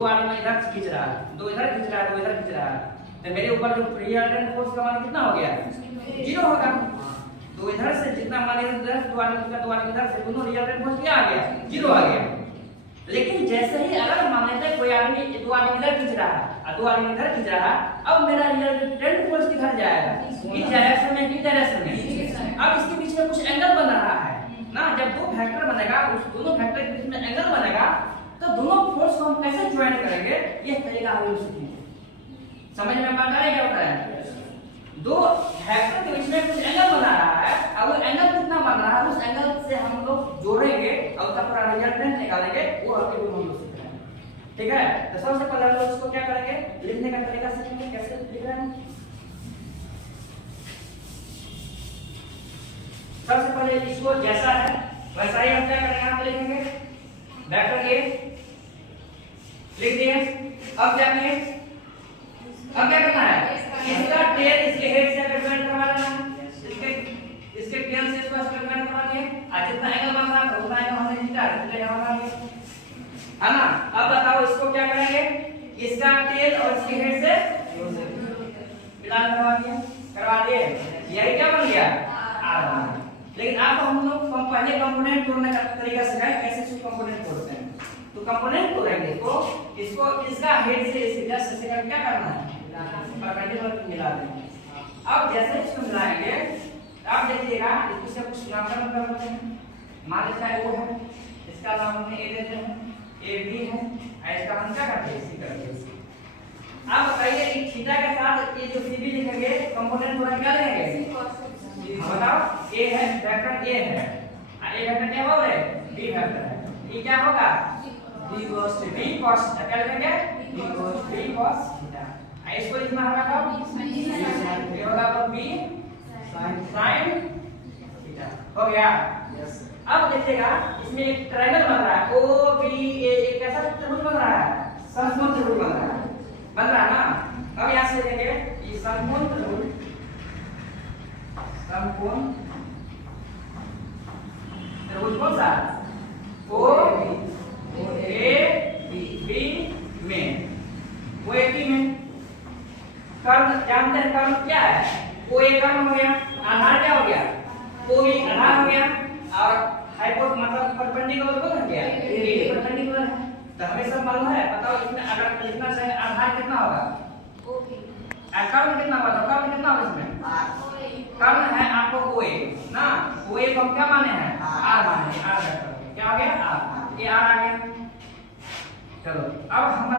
वाले में इधर खींच रहा है, दो इधर खींच रहा है, दो इधर खींच रहा है, तो मेरे ऊपर जो रिजल्टेंट फोर्स का मान कितना हो गया? 0 होगा। दो इधर से जितना मान इधर दो वाले इधर से दोनों रिजल्टेंट फोर्स क्या आ गया? 0 आ गया। लेकिन जैसे ही अगर मान लेते कोई आदमी दो आदमी इधर खींच रहा है और दो आदमी इधर खींच रहा है, अब मेरा रिजल्टेंट फोर्स किधर जाएगा? इस डायरेक्शन में, किस डायरेक्शन में? अब इसके बीच में कुछ एंगल बन रहा है ना, जब दो फैक्टर बनेगा, उस दोनों फैक्टर के बीच में एंगल बनेगा, तो दोनों फोर्स को हम कैसे ज्वाइन करेंगे, यह तरीका हम लोग सीखेंगे। समझ में बात आ रही है क्या होता है? दो फैक्टर के बीच में कुछ एंगल बना रहा है, अब वो एंगल कितना बन रहा है, उस एंगल से हम लोग जोड़ेंगे और उसका पूरा रिजल्टेंट निकालेंगे, वो आपके को हम लोग सीख रहे हैं। ठीक है, तो सबसे पहले हम लोग इसको क्या करेंगे, लिखने का तरीका सीखेंगे, कैसे लिख रहे हैं। सबसे पहले इसको जैसा है वैसा ही हम क्या करेंगे, यहाँ पे लिखेंगे वेक्टर ए लिख दिए। अब क्या किए, अब क्या करना है, इसका टेल इसके हेड से कन्वर्ट करवा लेना है, इसके टेल से इसको कन्वर्ट करवा दिए, और जितना एंगल बन रहा है उतना एंगल हमने निकाला, इसलिए यहाँ बना दिया, है ना। अब बताओ इसको क्या करेंगे, इसका टेल और इसके हेड से मिलान करवा दिए, यही क्या बन गया, आर बन गया। लेकिन अब हम लोग पहले कंपोनेंट तोड़ने का तरीका सिखाए, कैसे इसको कंपोनेंट तोड़ते हैं। तो कंपोनेंट तोड़ेंगे तो इसको इसका हेड से इसके जस्ट से क्या करना है, परपेंडिकुलर मिला देंगे। अब जैसे इसको मिलाएंगे, अब देखिएगा इससे कुछ नामकरण कर देते हैं। मान लीजिए O है, इसका नाम हमने A देते हैं, A B है, और इसका हम क्या करते हैं, C करते हैं। अब बताइए कि थीटा के साथ ये जो CB लिखेंगे, कंपोनेंट पूरा क्या लेंगे, बताओ। A है, वेक्टर A है, A वेक्टर क्या होगा, B वेक्टर है, ये क्या होगा, B cos थीटा, क्या लिखेंगे, B cos थीटा। इसको लिखना होगा कब, ये होगा पर B sin थीटा, हो गया। अब देखिएगा इसमें एक ट्रायंगल बन रहा है, OBA, एक कैसा त्रिभुज बन रहा है, समकोण त्रिभुज बन रहा है ना। अब यहाँ से लिखेंगे ये समकोण त्रिभुज, समकोण त्रिभुज कौन सा, OAB में, OAB में कर्ण जानते हैं, कर्ण क्या है, OA कर्ण हो गया, आधार क्या हो गया, OB आधार हो गया, और हाइपोट मतलब परपेंडिकुलर हो गया, ये परपेंडिकुलर है। तो हमें सब मालूम है, बताओ इसमें अगर लिखना चाहे आधार कितना होगा, कर्ण कितना होगा, कर्ण कितना होगा इसमें, कर्ण है आपको OA ना, OA को हम क्या माने हैं, R माने हैं, R वेक्टर क्या हो गया, R, ये R आ गया। चलो अब हम